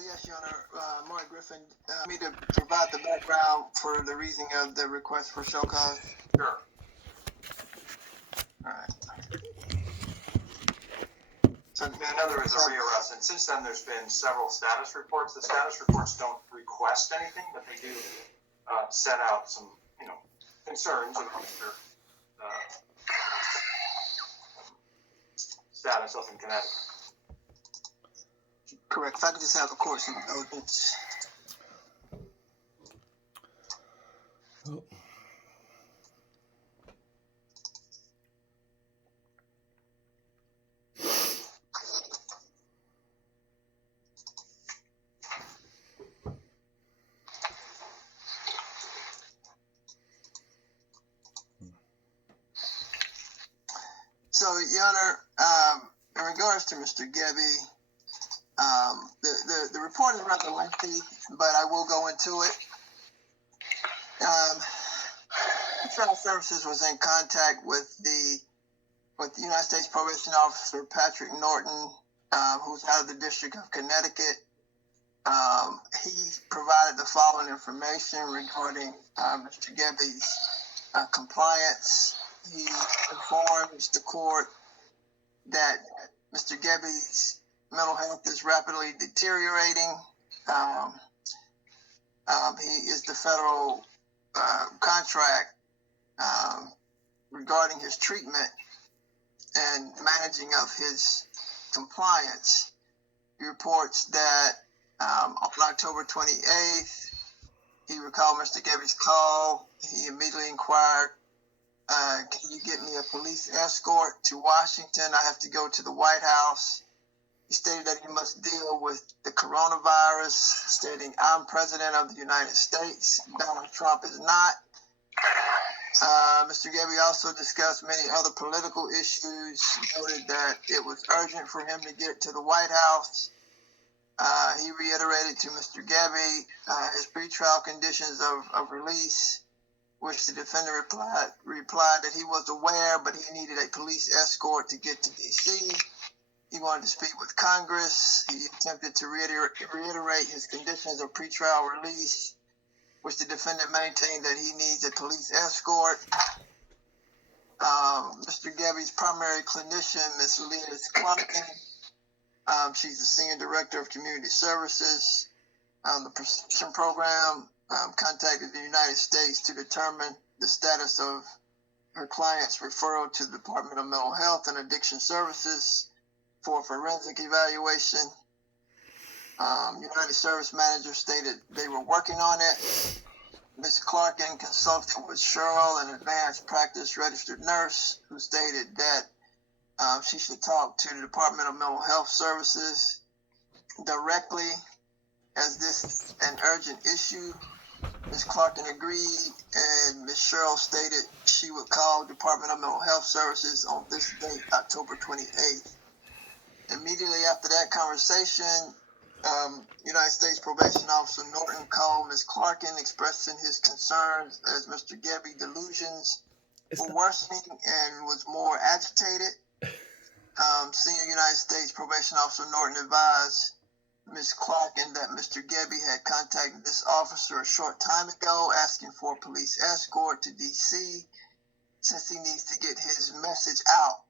Yes, Your Honor. Mark Griffin, me to provide the background for the reason of the request for show cause. Sure. All right. So I know there was a rearrest, and since then there's been several status reports. The status reports don't request anything, but they do set out some, concerns about their status up in Connecticut. correct. If I could just have a course of indulgence. Oh. So, Your Honor, in regards to Mr. Gebby, the report is rather lengthy, but I will go into it. Trial Services was in contact with the United States Probation Officer Patrick Norton, who's out of the District of Connecticut. He provided the following information regarding Mr. Gebby's compliance. He informs the court that Mr. Gebby's mental health is rapidly deteriorating. He is the federal contract regarding his treatment and managing of his compliance. He reports that on October 28th, he recalled Mr. Gebby's call. He immediately inquired, can you get me a police escort to Washington? I have to go to the White House. He stated that he must deal with the coronavirus, stating, I'm president of the United States. Donald Trump is not. Mr. Gebby also discussed many other political issues, noted that it was urgent for him to get to the White House. He reiterated to Mr. Gebby his pretrial conditions of release, which the defendant replied that he was aware, but he needed a police escort to get to D.C. He wanted to speak with Congress. He attempted to reiterate his conditions of pretrial release, which the defendant maintained that he needs a police escort. Mr. Gebby's primary clinician, Ms. Liz Clarkin, she's the Senior Director of Community Services. The prescription program contacted the United States to determine the status of her client's referral to the Department of Mental Health and Addiction Services for forensic evaluation. United Service Manager stated they were working on it. Ms. Clarkin consulted with Cheryl, an advanced practice registered nurse, who stated that she should talk to the Department of Mental Health Services directly, as this is an urgent issue. Ms. Clarkin agreed, and Ms. Cheryl stated she would call Department of Mental Health Services on this date, October 28th. Immediately after that conversation, United States Probation Officer Norton called Ms. Clarkin, expressing his concerns as Mr. Gebby delusions were worsening and was more agitated. Senior United States Probation Officer Norton advised Ms. Clarkin that Mr. Gebby had contacted this officer a short time ago asking for a police escort to D.C. since he needs to get his message out.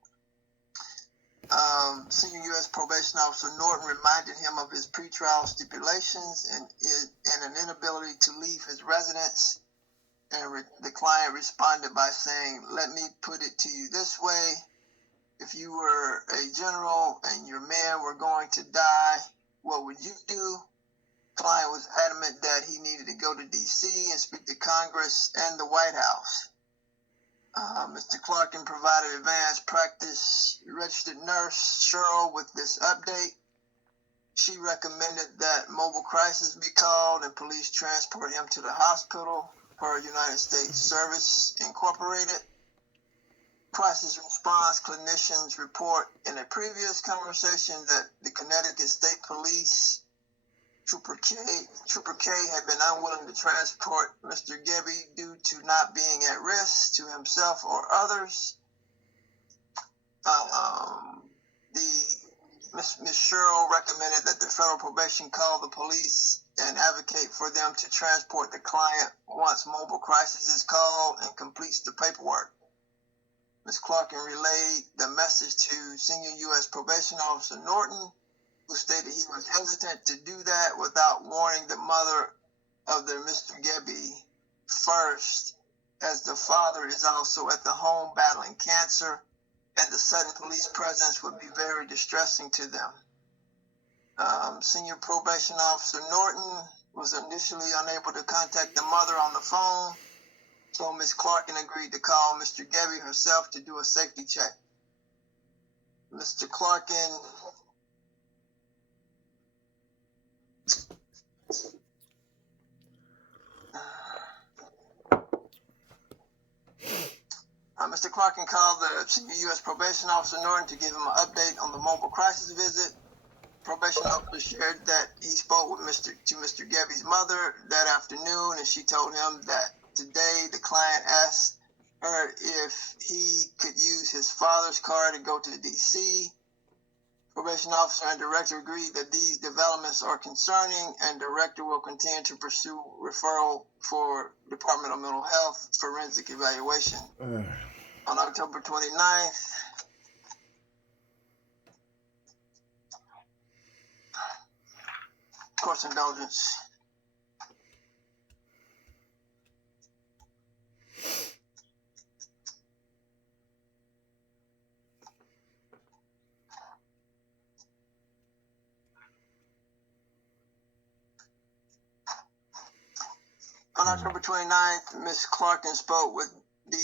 Senior U.S. Probation Officer Norton reminded him of his pretrial stipulations and an inability to leave his residence. And the client responded by saying, let me put it to you this way. If you were a general and your men were going to die, what would you do? The client was adamant that he needed to go to D.C. and speak to Congress and the White House. Mr. Clarkin provided advanced practice registered nurse Cheryl with this update. She recommended that mobile crisis be called and police transport him to the hospital per United States Service Incorporated. Crisis response clinicians report in a previous conversation that the Connecticut State Police Trooper K had been unwilling to transport Mr. Gebby due to not being at risk to himself or others. The Ms. Sherrill recommended that the federal probation call the police and advocate for them to transport the client once mobile crisis is called and completes the paperwork. Ms. Clarkin relayed the message to Senior U.S. Probation Officer Norton, who stated he was hesitant to do that without warning the mother of their Mr. Gebby first, as the father is also at the home battling cancer, and the sudden police presence would be very distressing to them. Senior Probation Officer Norton was initially unable to contact the mother on the phone, so Ms. Clarkin agreed to call Mr. Gebby herself to do a safety check. Mr. Clarkin Mr. Clarkin called the Senior U.S. Probation Officer Norton to give him an update on the mobile crisis visit. Probation officer shared that he spoke with Mr. Gebby's mother that afternoon, and she told him that today the client asked her if he could use his father's car to go to D.C. Probation officer and director agreed that these developments are concerning, and director will continue to pursue referral for Department of Mental Health forensic evaluation. On October 29th, course indulgence. On October 29th, Ms. Clarkin spoke with the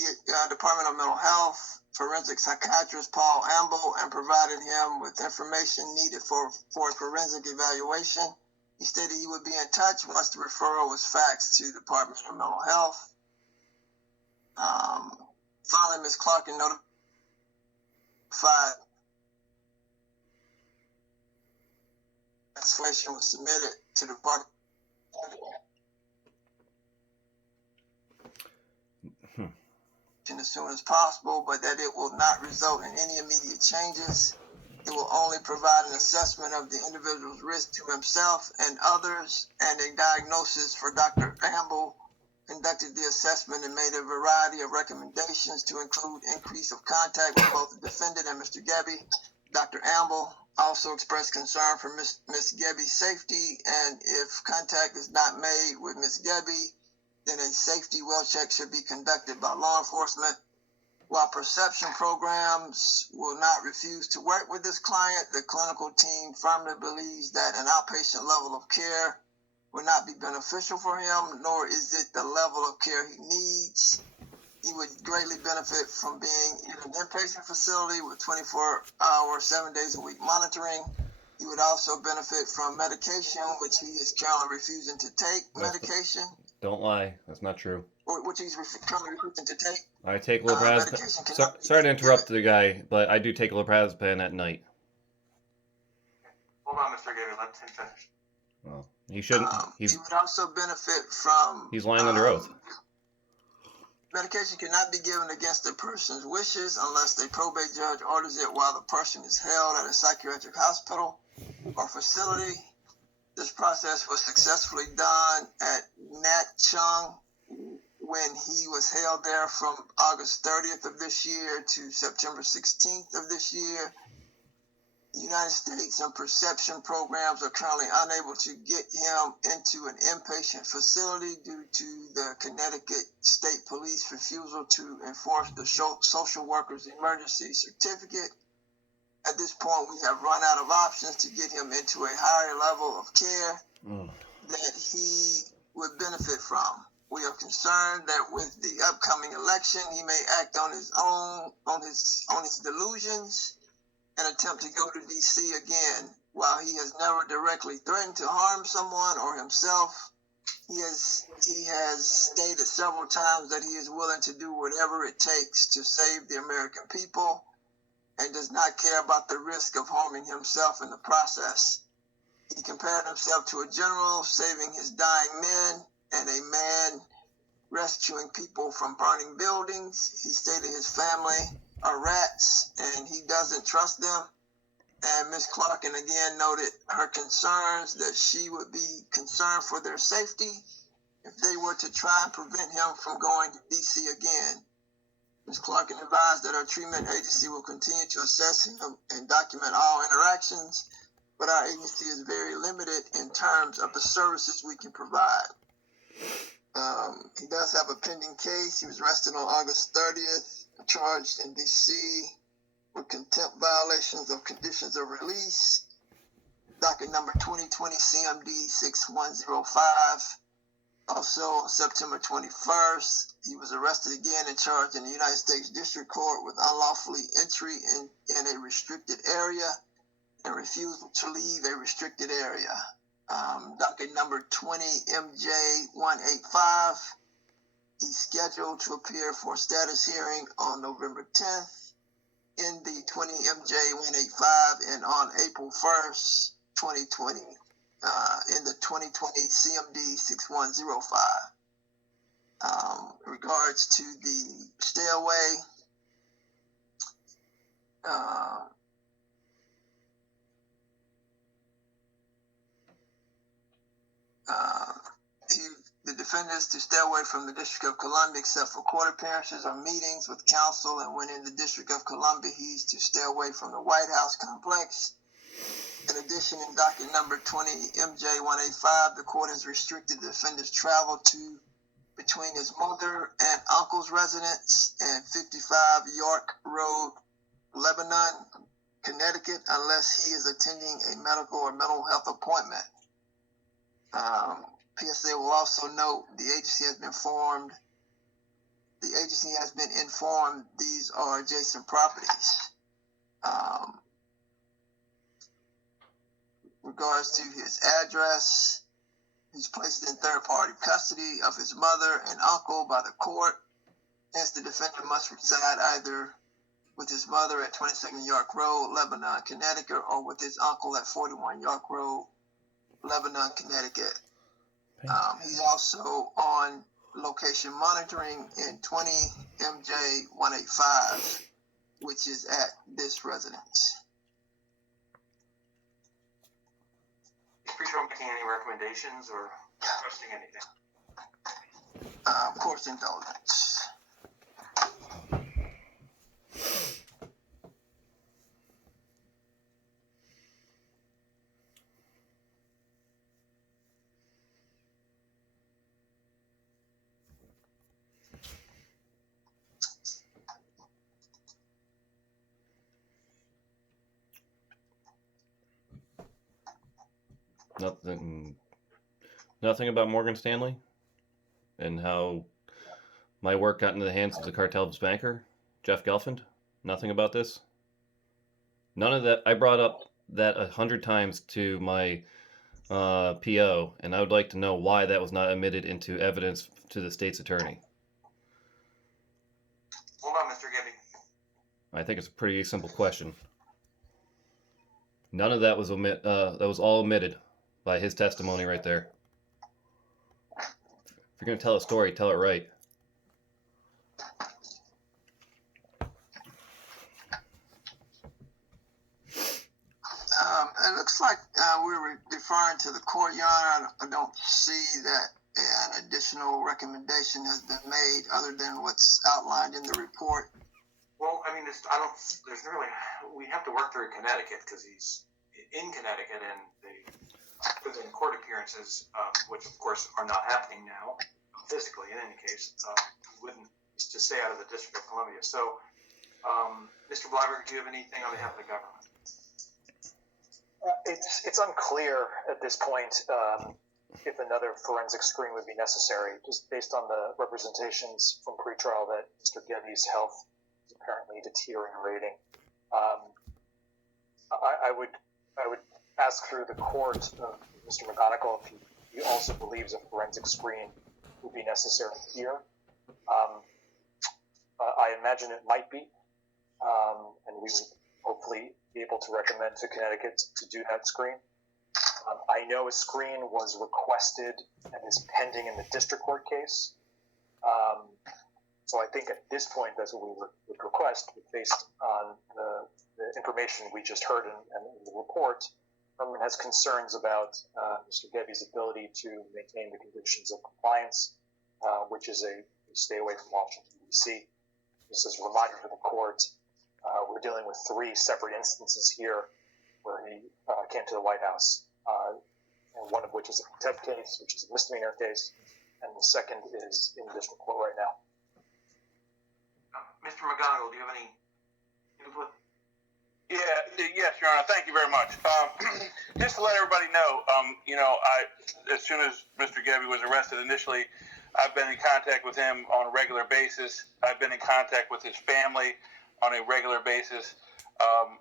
Department of Mental Health forensic psychiatrist Paul Amble and provided him with information needed for a forensic evaluation. He stated he would be in touch once the referral was faxed to the Department of Mental Health. Finally, Ms. Clarkin notified legislation was submitted to the Department as soon as possible, but that it will not result in any immediate changes. It will only provide an assessment of the individual's risk to himself and others, and a diagnosis for Dr. Amble conducted the assessment and made a variety of recommendations to include increase of contact with both the defendant and Mr. Gebby. Dr. Amble also expressed concern for Ms. Gebby's safety, and if contact is not made with Ms. Gebby, then a safety well check should be conducted by law enforcement. While perception programs will not refuse to work with this client, the clinical team firmly believes that an outpatient level of care will not be beneficial for him, nor is it the level of care he needs. He would greatly benefit from being in an inpatient facility with 24-hour, 7 days a week monitoring. He would also benefit from medication, which he is currently refusing to take. Don't lie. That's not true. Which he's currently refusing to take. I take lorazepam. Sorry to interrupt the guy, but I do take lorazepam at night. Hold on, Mr. Gebby. Let him finish. Well, he shouldn't. He would also benefit from... He's lying under oath. Medication cannot be given against the person's wishes unless the probate judge orders it while the person is held at a psychiatric hospital or facility. This process was successfully done at Nat Chung when he was held there from August 30th of this year to September 16th of this year. The United States and perception programs are currently unable to get him into an inpatient facility due to the Connecticut State Police refusal to enforce the social worker's emergency certificate. At this point, we have run out of options to get him into a higher level of care that he would benefit from. We are concerned that with the upcoming election, he may act on his own, on his delusions, and attempt to go to D.C. again. While he has never directly threatened to harm someone or himself, he has stated several times that he is willing to do whatever it takes to save the American people, and does not care about the risk of harming himself in the process. He compared himself to a general saving his dying men and a man rescuing people from burning buildings. He stated his family are rats and he doesn't trust them. And Ms. Clarkin again noted her concerns that she would be concerned for their safety if they were to try and prevent him from going to DC again. Ms. Clarkin advised that our treatment agency will continue to assess him and document all interactions, but our agency is very limited in terms of the services we can provide. He does have a pending case. He was arrested on August 30th, charged in DC with contempt violations of conditions of release. Docket number 2020 CMD 6105. Also, on September 21st, he was arrested again and charged in the United States District Court with unlawfully entry in a restricted area and refusal to leave a restricted area. Docket number 20 MJ 185. He's scheduled to appear for a status hearing on November 10th in the 20 MJ 185 and on April 1st, 2020. In the 2020 CMD 6105. In regards to the stairway, the defendant is to stay away from the District of Columbia except for court appearances or meetings with counsel, and when in the District of Columbia, he's to stay away from the White House complex. In addition, in docket number 20 MJ 185, the court has restricted the defendant's travel to between his mother and uncle's residence and 55 York Road, Lebanon, Connecticut, unless he is attending a medical or mental health appointment. PSA will also note the agency has been informed these are adjacent properties. Regards to his address, he's placed in third-party custody of his mother and uncle by the court. Hence, the defendant must reside either with his mother at 22nd York Road, Lebanon, Connecticut, or with his uncle at 41 York Road, Lebanon, Connecticut. He's also on location monitoring in 20 MJ 185, which is at this residence. Pretty sure I'm making any recommendations or requesting anything. Court's indulgence. Nothing about Morgan Stanley and how my work got into the hands of the cartel's banker, Jeff Gelfand. Nothing about this. None of that. I brought up that 100 times to my PO, and I would like to know why that was not admitted into evidence to the state's attorney. Hold on, Mr. Gibby. I think it's a pretty simple question. None of that was that was all omitted by his testimony right there. If you're going to tell a story, tell it right. It looks like we're referring to the court, Your Honor. I don't see that an additional recommendation has been made other than what's outlined in the report. Well, I mean, we have to work through Connecticut because he's in Connecticut and within court appearances, which of course are not happening now, physically in any case, wouldn't to stay out of the District of Columbia. So, Mr. Bleiberg, do you have anything on behalf of the government? It's unclear at this point if another forensic screen would be necessary, just based on the representations from pretrial that Mr. Gebby's health is apparently deteriorating. I would ask through the court, Mr. McGonigal, if he also believes a forensic screen would be necessary here. I imagine it might be, and we would hopefully be able to recommend to Connecticut to do that screen. I know a screen was requested and is pending in the district court case. So I think at this point that's what we would request, based on the the information we just heard in the report, Herman has concerns about Mr. Gebbe's ability to maintain the conditions of compliance, which is a stay away from Washington, D.C. This is a reminder for the court. We're dealing with 3 separate instances here where he came to the White House, and one of which is a contempt case, which is a misdemeanor case, and the second is in district court right now. Mr. McGonigal, do you have any input? Yes, Your Honor. Thank you very much. Just to let everybody know, as soon as Mr. Gebbe was arrested initially, I've been in contact with him on a regular basis. I've been in contact with his family on a regular basis,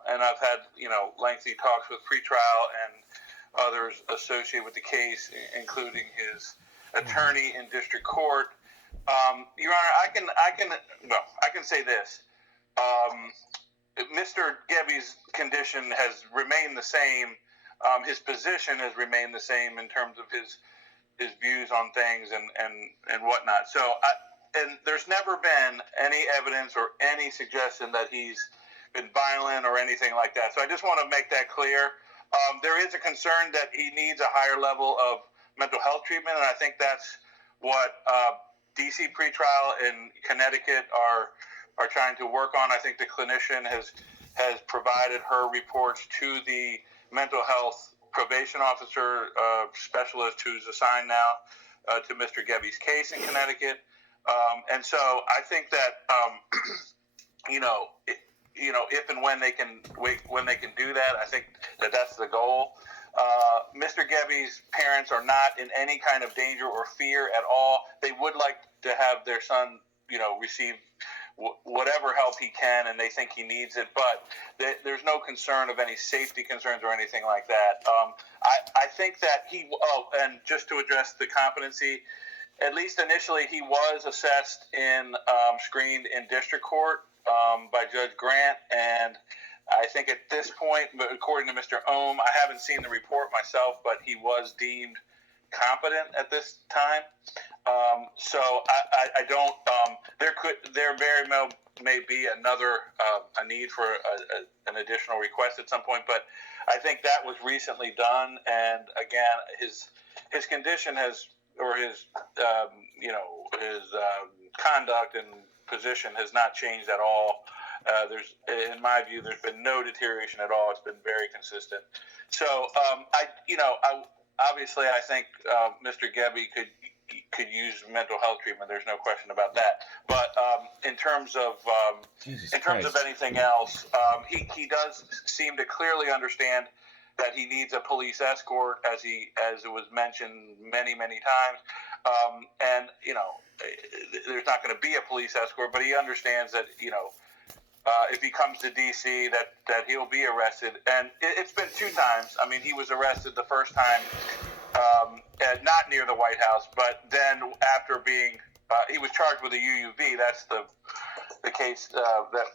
and I've had, lengthy talks with pretrial and others associated with the case, including his attorney in district court. Your Honor, I can say this. Mr. Gebbe's condition has remained the same. His position has remained the same in terms of his views on things and whatnot. So, and there's never been any evidence or any suggestion that he's been violent or anything like that. So I just want to make that clear. There is a concern that he needs a higher level of mental health treatment, and I think that's what DC pretrial in Connecticut are trying to work on. I think the clinician has provided her reports to the mental health probation officer specialist who's assigned now to Mr. Gebbe's case in Connecticut. And so I think that if and when they can do that, I think that that's the goal. Mr. Gebbe's parents are not in any kind of danger or fear at all. They would like to have their son, receive whatever help he can, and they think he needs it, but there's no concern of any safety concerns or anything like that. I think that and just to address the competency, at least initially he was assessed screened in district court by Judge Grant, and I think at this point, according to Mr. Ohm, I haven't seen the report myself, but he was deemed competent at this time. So I don't. There very well may be a need for an additional request at some point, but I think that was recently done, and again, his condition his conduct and position has not changed at all. In my view, there's been no deterioration at all. It's been very consistent. So, obviously, I think Mr. Gebbe could use mental health treatment. There's no question about that. But in terms of anything else, he does seem to clearly understand that he needs a police escort, as it was mentioned many times. And there's not going to be a police escort, but he understands that if he comes to D.C. that he'll be arrested. And it's been 2 times. I mean, he was arrested the first time not near the White House, but then after being he was charged with a UUV. That's the case that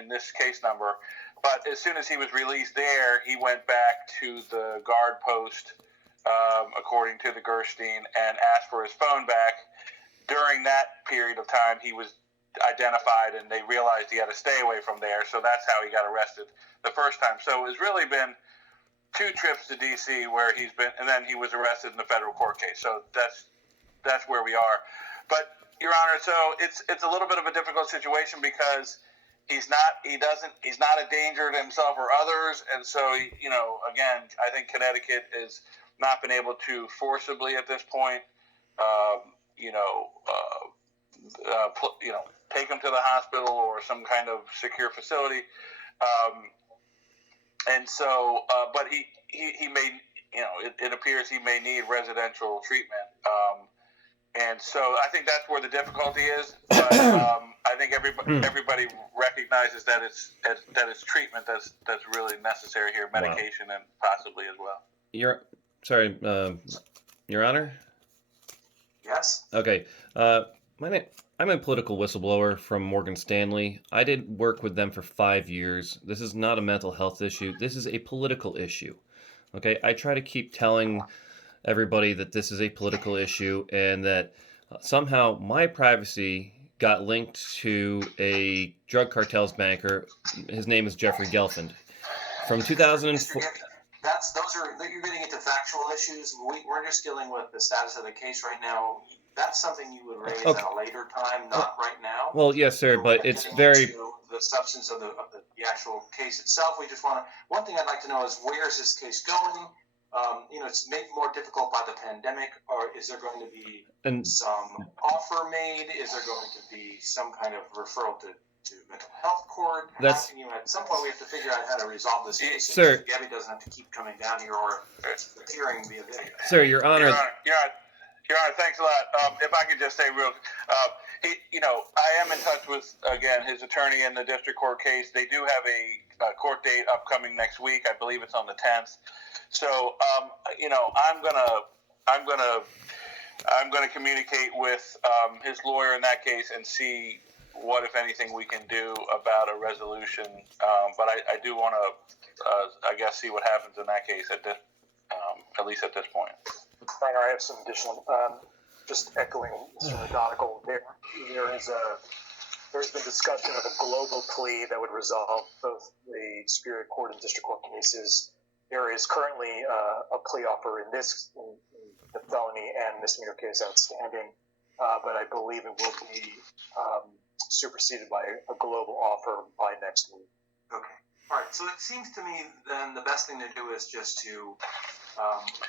in this case number. But as soon as he was released there, he went back to the guard post, according to the Gerstein, and asked for his phone back. During that period of time, he was identified, and they realized he had to stay away from there. So that's how he got arrested the first time. So it's really been 2 trips to D.C. where he's been, and then he was arrested in the federal court case. So that's where we are. But Your Honor, so it's a little bit of a difficult situation because he's not a danger to himself or others, and so again, I think Connecticut has not been able to forcibly at this point, take him to the hospital or some kind of secure facility, and so, but he may, it appears he may need residential treatment. And so I think that's where the difficulty is. But I think everybody recognizes that it's treatment that's really necessary here, medication, and possibly as well. Your Honor? Yes. Okay. I'm a political whistleblower from Morgan Stanley. I did work with them for 5 years. This is not a mental health issue. This is a political issue. Okay. I try to keep telling everybody that this is a political issue and that somehow my privacy got linked to a drug cartel's banker. His name is Jeffrey Gelfand. From 2004. You're getting into factual issues. We're just dealing with the status of the case right now. That's something you would raise at a later time, not right now. Well, yes, sir, but it's very the substance of the actual case itself. We just want to. One thing I'd like to know is where is this case going? It's made more difficult by the pandemic, or is there going to be some offer made? Is there going to be some kind of referral to mental health court? At some point we have to figure out how to resolve this case. Sir, Gabby doesn't have to keep coming down here or appearing via video. Sir, Your Honor. Your Honor, thanks a lot. If I could just say I am in touch with, again, his attorney in the district court case. They do have a court date upcoming next week. I believe it's on the 10th. So, I'm gonna communicate with his lawyer in that case and see what, if anything, we can do about a resolution. But I do want to, see what happens in that case at least at this point. Minor, I have some additional, just echoing Mr. McGonigal. There's been discussion of a global plea that would resolve both the Superior Court and District Court cases. There is currently a plea offer in the felony and misdemeanor case outstanding, but I believe it will be superseded by a global offer by next week. Okay. All right. So it seems to me then the best thing to do is just to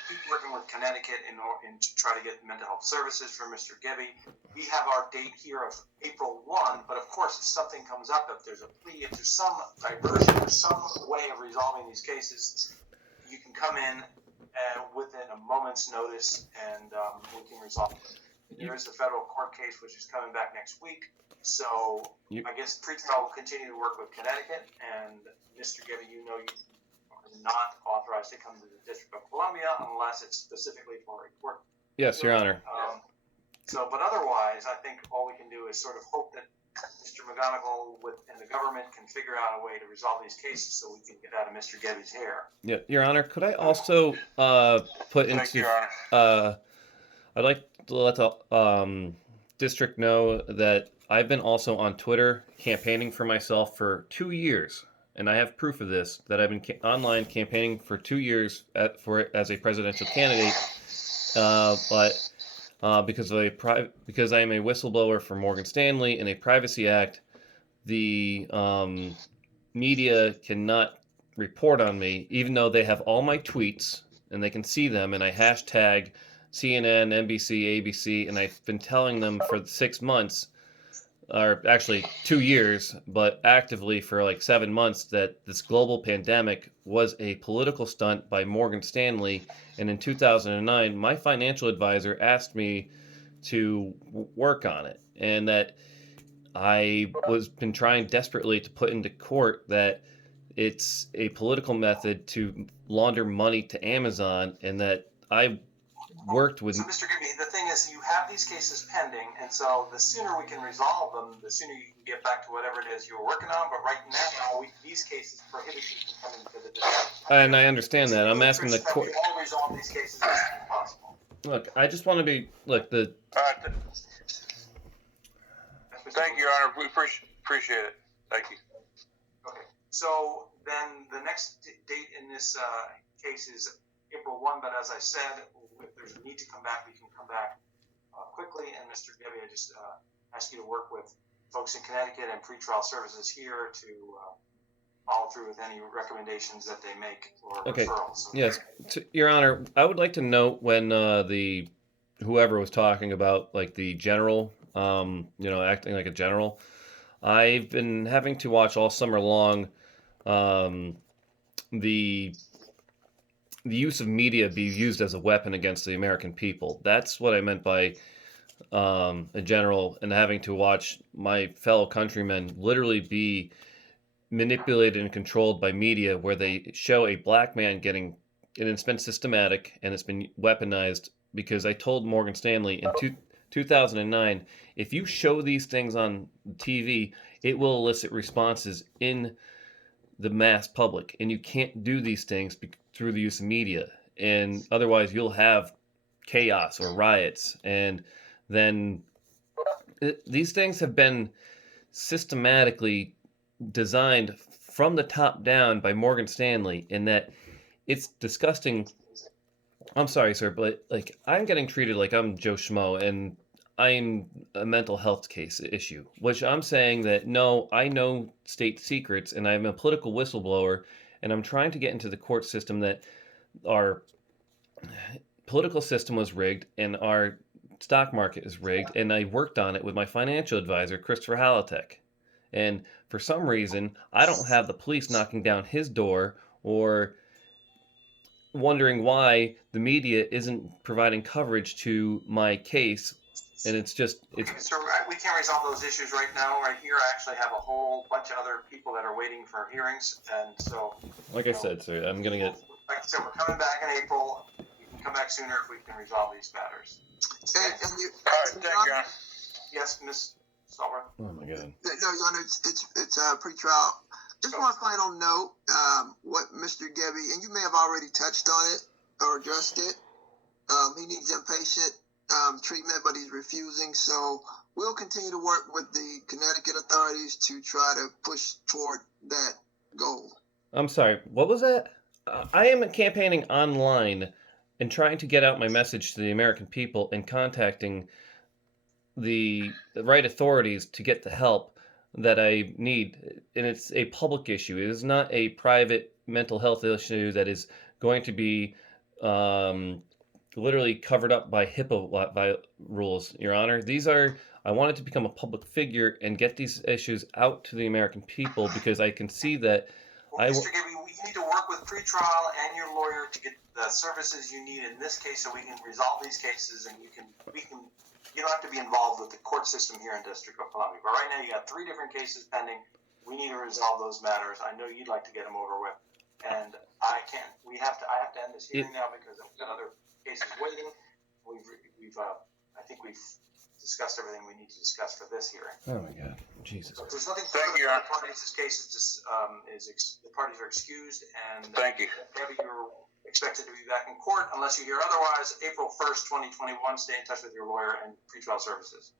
keep working with Connecticut and to try to get mental health services for Mr. Gebby. We have our date here of April 1, but of course if something comes up, if there's a plea, if there's some diversion or some way of resolving these cases, you can come in within a moment's notice and we can resolve it. There is a federal court case which is coming back next week, so I guess pretrial will continue to work with Connecticut, and Mr. Gebby, you are not authorized to come to the District of Columbia unless it's specifically for a court. Yes, Your Honor. But otherwise, I think all we can do is sort of hope that Mr. McGonigal and the government can figure out a way to resolve these cases so we can get out of Mr. Gebby's hair. Yeah, Your Honor, could I also put into... Thank you, Your Honor. I'd like to let the district know that I've been also on Twitter campaigning for myself for 2 years. And I have proof of this, that I've been online campaigning for 2 years as a presidential candidate, but because I am a whistleblower for Morgan Stanley in a Privacy Act, the media cannot report on me, even though they have all my tweets and they can see them, and I hashtag CNN, NBC, ABC, and I've been telling them for 6 months, or actually 2 years, but actively for like 7 months, that this global pandemic was a political stunt by Morgan Stanley. And in 2009, my financial advisor asked me to work on it, and that I been trying desperately to put into court that it's a political method to launder money to Amazon, and that I worked with... So, Mr. Gebby, the thing is, you have these cases pending, and so the sooner we can resolve them, the sooner you can get back to whatever it is you were working on. But right now, these cases prohibit you from coming to the district. And I understand that. I'm asking the court... We all resolve these cases as soon as possible. Look, I just want to be... Look, the... Thank you, Your Honor. We appreciate it. Thank you. Okay. So then the next date in this case is April 1, but as I said, if there's a need to come back, we can come back quickly. And Mr. Gebby, I just ask you to work with folks in Connecticut and pretrial services here to follow through with any recommendations that they make or referrals. Okay. Yes, Your Honor, I would like to note when whoever was talking about like the general, acting like a general. I've been having to watch all summer long the use of media be used as a weapon against the American people. That's what I meant by a general, and having to watch my fellow countrymen literally be manipulated and controlled by media, where they show a black man getting, and it's been systematic and it's been weaponized, because I told Morgan Stanley in 2009, if you show these things on TV, it will elicit responses in the mass public, and you can't do these things through the use of media, and otherwise you'll have chaos or riots. And then these things have been systematically designed from the top down by Morgan Stanley, in that it's disgusting. I'm sorry, sir, but like I'm getting treated like I'm Joe Schmo and I'm a mental health case issue, which I'm saying that no, I know state secrets and I'm a political whistleblower and I'm trying to get into the court system that our political system was rigged and our stock market is rigged, and I worked on it with my financial advisor, Christopher Halatek. And for some reason, I don't have the police knocking down his door or wondering why the media isn't providing coverage to my case. And it's just, Okay, so we can't resolve those issues right now. Right here, I actually have a whole bunch of other people that are waiting for hearings, and so. like I said, sir, I'm going to get. Like I said, we're coming back in April. We can come back sooner if we can resolve these matters. And you, All right, thank you, Your Honor. Yes, Ms. Sullivan? Oh my God. no, Your Honor, it's pre-trial. Just one final note, what Mr. Gebby, and you may have already touched on it or addressed it. He needs inpatient treatment, but he's refusing. So we'll continue to work with the Connecticut authorities to try to push toward that goal. I'm sorry, what was that? I am campaigning online and trying to get out my message to the American people and contacting the right authorities to get the help that I need. And it's a public issue. It is not a private mental health issue that is going to be literally covered up by HIPAA rules, Your Honor. These are, I wanted to become a public figure and get these issues out to the American people because I can see that Well, Mr. Gibby, we need to work with pretrial and your lawyer to get the services you need in this case, so we can resolve these cases, and you don't have to be involved with the court system here in District of Columbia. But right now, you got 3 different cases pending. We need to resolve those matters. I know you'd like to get them over with, and I can't. I have to end this hearing now because I've got other cases waiting. I think we've discussed everything we need to discuss for this hearing. Oh my God, Jesus. So if there's nothing Thank further you, for Your the parties, this case is just the parties are excused, and Thank you. Gabby, you're expected to be back in court unless you hear otherwise. April 1st, 2021. Stay in touch with your lawyer and pretrial services.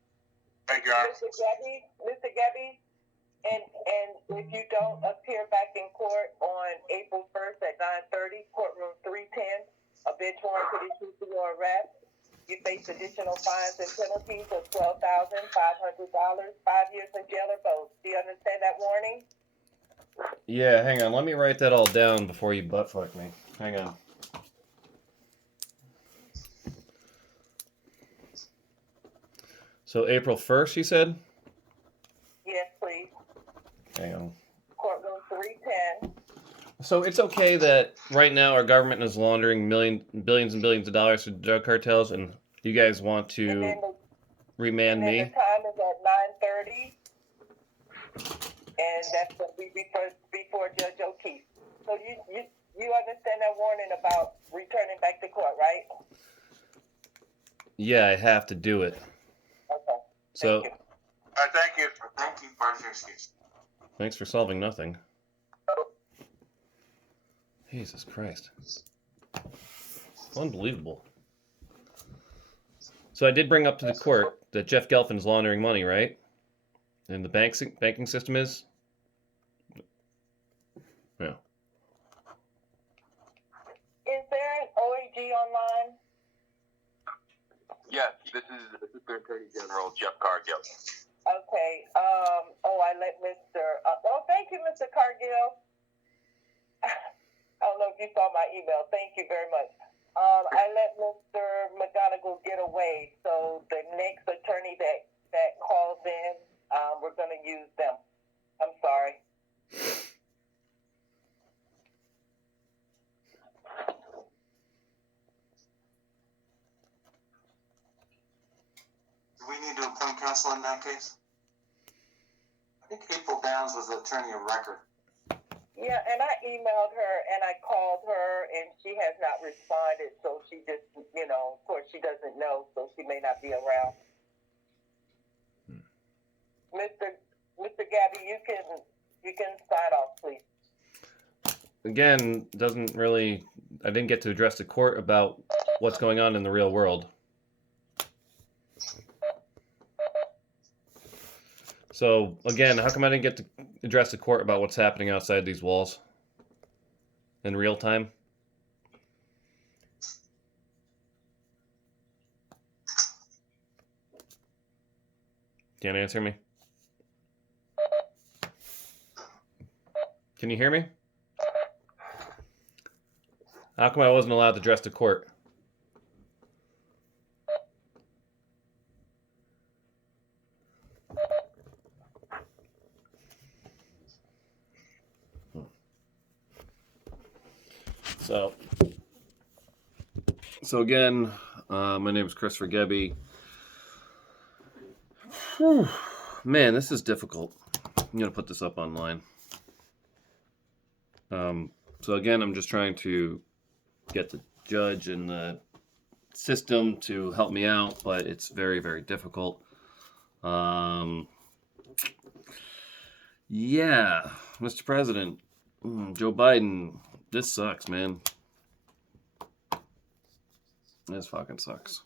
Thank you, Your Honor. Mr. Gebby, and if you don't appear back in court on April 1st at 9:30, courtroom 310, a bench warrant could issue for your arrest. You face additional fines and penalties of $12,500, 5 years in jail or both. Do you understand that warning? Yeah, hang on. Let me write that all down before you butt fuck me. Hang on. So April 1st, you said? Yes, please. Hang on. Courtroom 310. So it's okay that right now our government is laundering billions and billions of dollars to drug cartels, and you guys want And to then remand the me? time is at 9:30. And that's going to be before Judge O'Keefe. So you understand that warning about returning back to court, right? Yeah, I have to do it. Okay. So Thank you. All right, thank you. Thank you. Parties are excused. thanks for solving nothing. Jesus Christ. Unbelievable. So I did bring up to the court that Jeff Gelfin's laundering money, right? And the banking system is? Yeah. Is there an OAG online? Yes, this is Assistant Attorney General Jeff Cargill. Okay. I let Mr. Thank you, Mr. Cargill. I don't know if you saw my email. Thank you very much. I let Mr. McGonigal get away, so the next attorney that calls in, we're going to use them. I'm sorry. Do we need to appoint counsel in that case? I think April Downs was the attorney of record. Yeah, and I emailed her and I called her and she has not responded. So she just, of course she doesn't know, so she may not be around. Mr. Gabby, you can sign off, please. Again, I didn't get to address the court about what's going on in the real world. So again, how come I didn't get to address the court about what's happening outside these walls in real time? Can't answer me? Can you hear me? How come I wasn't allowed to address the court? So again, my name is Christopher Gebby. Whew. Man, this is difficult. I'm going to put this up online. So again, I'm just trying to get the judge and the system to help me out, but it's very, very difficult. Yeah, Mr. President, Joe Biden, this sucks, man. This fucking sucks.